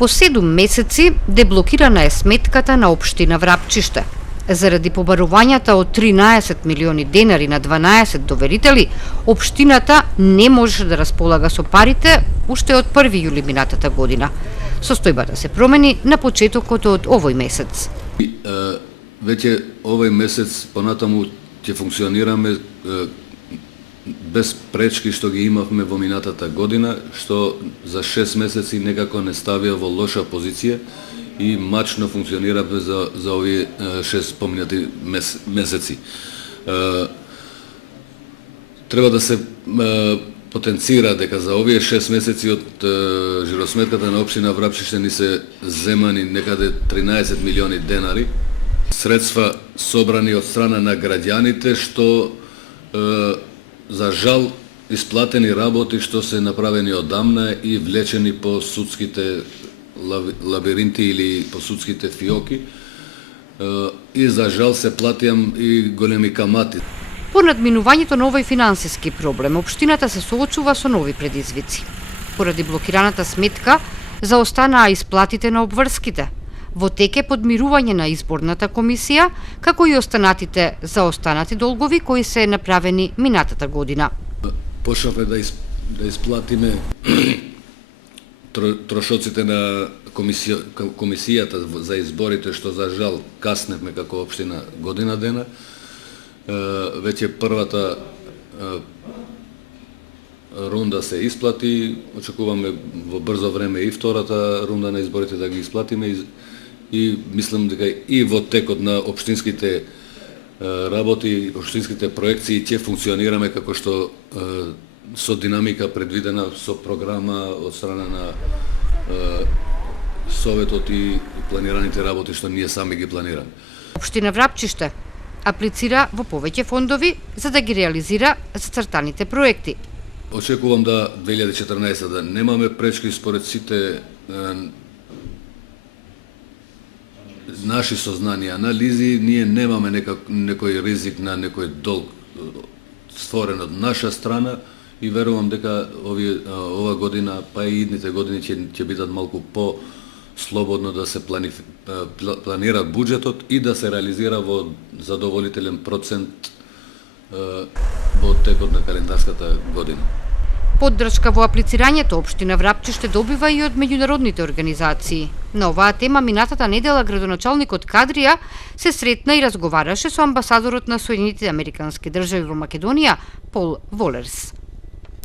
По 7 месеци деблокирана е сметката на општина Врапчиште. Заради побарувањата од 13 милиони денари на 12 доверители, општината не можеше да располага со парите уште од 1 јули минатата година. Состојбата се промени на почетокот од овој месец. Веќе овој месец понатаму ќе функционираме без пречки што ги имавме во минатата година, што за 6 месеци некако не ставија во лоша позиција и мачно функционираме за овие 6 поминати месеци. Треба да се потенцира дека за овие 6 месеци од жиросметката на општина Врапчиште ни се земани некаде 13 милиони денари, средства собрани од страна на граѓаните, што за жал исплатени работи што се направени одамна и влечени по судските лабиринти или по судските фиоки, и за жал се платиам и големи камати. По надминувањето на овој финансиски проблем, општината се соочува со нови предизвици. Поради блокираната сметка, заостанаа исплатите на обврските. Во тек е подмирување на изборната комисија, како и останатите заостанати долгови кои се направени минатата година. Почнавме да исплатиме трошоците на комисијата за изборите, што за жал касневме како општина година дена. Веќе првата рунда се исплати, очекуваме во брзо време и втората рунда на изборите да ги исплатиме и мислам дека и во текот на општинските работи, општинските проекции ќе функционираме како што со динамика предвидена со програма од страна на Советот и планираните работи што ние сами ги планираме. Општина Врапчиште аплицира во повеќе фондови за да ги реализира зацртаните проекти. Очекувам да 2014 да немаме пречки според сите наши сознанија, анализи, ние немаме некој ризик на некој долг створен од наша страна и верувам дека ова година, па и идните години ќе бидат малку по-слободно да се планира буџетот и да се реализира во задоволителен процент во текот на календарската година. Поддршка во аплицирањето општина Врапчиште добива и од меѓународните организации. На оваа тема минатата недела градоначалникот Кадрија се сретна и разговараше со амбасадорот на Соединетите Американски држави во Македонија Пол Волерс.